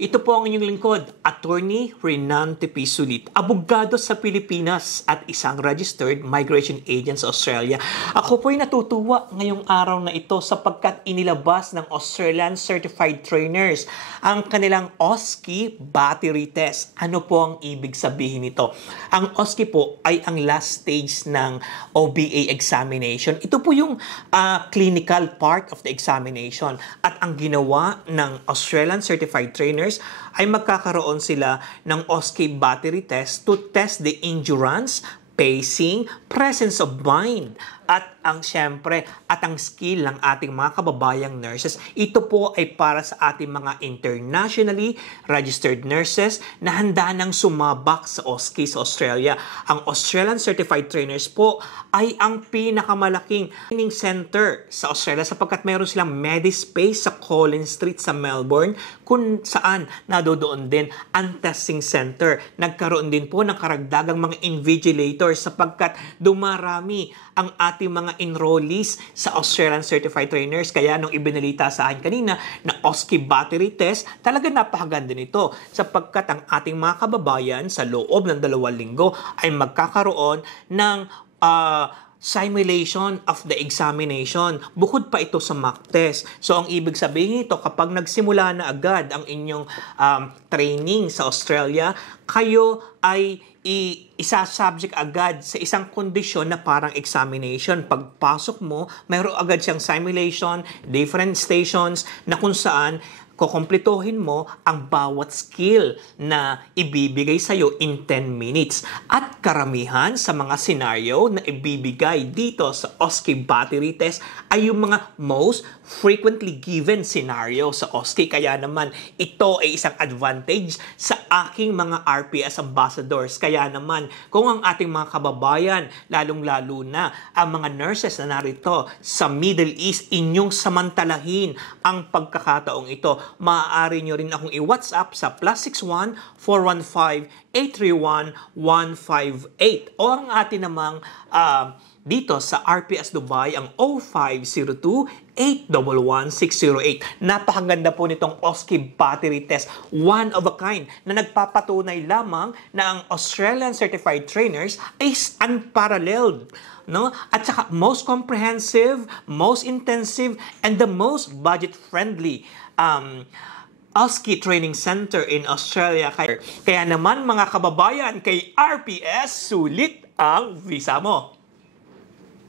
Ito po ang inyong lingkod, Attorney Renan Tepi Sulit, abogado sa Pilipinas at isang registered migration agent sa Australia. Ako po'y natutuwa ngayong araw na ito sapagkat inilabas ng Australian Certified Trainers ang kanilang OSCE battery test. Ano po ang ibig sabihin nito? Ang OSCE po ay ang last stage ng OBA examination. Ito po yung clinical part of the examination. At ang ginawa ng Australian Certified Trainers ay magkakaroon sila ng OSCE battery test to test the endurance, pacing, presence of mind, at ang skill ng ating mga kababayang nurses. Ito po ay para sa ating mga internationally registered nurses na handa nang sumabak sa OSCE sa Australia. Ang Australian Certified Trainers po ay ang pinakamalaking training center sa Australia sapagkat mayroon silang Medispace sa Collins Street sa Melbourne kung saan nadodoon din ang testing center. Nagkaroon din po ng karagdagang mga invigilators sapagkat dumarami ang ating mga enrollees sa Australian Certified Trainers. Kaya nung ibinalita sa akin kanina na OSCE battery test, talaga napakaganda nito sapagkat ang ating mga kababayan sa loob ng 2 linggo ay magkakaroon ng simulation of the examination. Bukod pa ito sa mock test. So, ang ibig sabihin nito, kapag nagsimula na agad ang inyong training sa Australia, kayo ay isa-subject agad sa isang kondisyon na parang examination. Pagpasok mo, mayroon agad siyang simulation, different stations na kung saan kukumplituhin mo ang bawat skill na ibibigay sa'yo in 10 minutes. At karamihan sa mga scenario na ibibigay dito sa OSCE battery test ay yung mga most frequently given scenario sa OSCE. Kaya naman, ito ay isang advantage sa aking mga RPS ambassadors. Kaya naman, kung ang ating mga kababayan, lalong-lalo na ang mga nurses na narito sa Middle East, inyong samantalahin ang pagkakataong ito, maaari nyo rin akong i-WhatsApp sa +61 415 831 158 o ang atin namang dito sa RPS Dubai ang 0502-811-608. Napakaganda po nitong OSCE battery test. One of a kind na nagpapatunay lamang na ang Australian Certified Trainers ay unparalleled. No? At saka most comprehensive, most intensive, and the most budget-friendly OSCE Training Center in Australia. Kaya naman mga kababayan, kay RPS, sulit ang visa mo.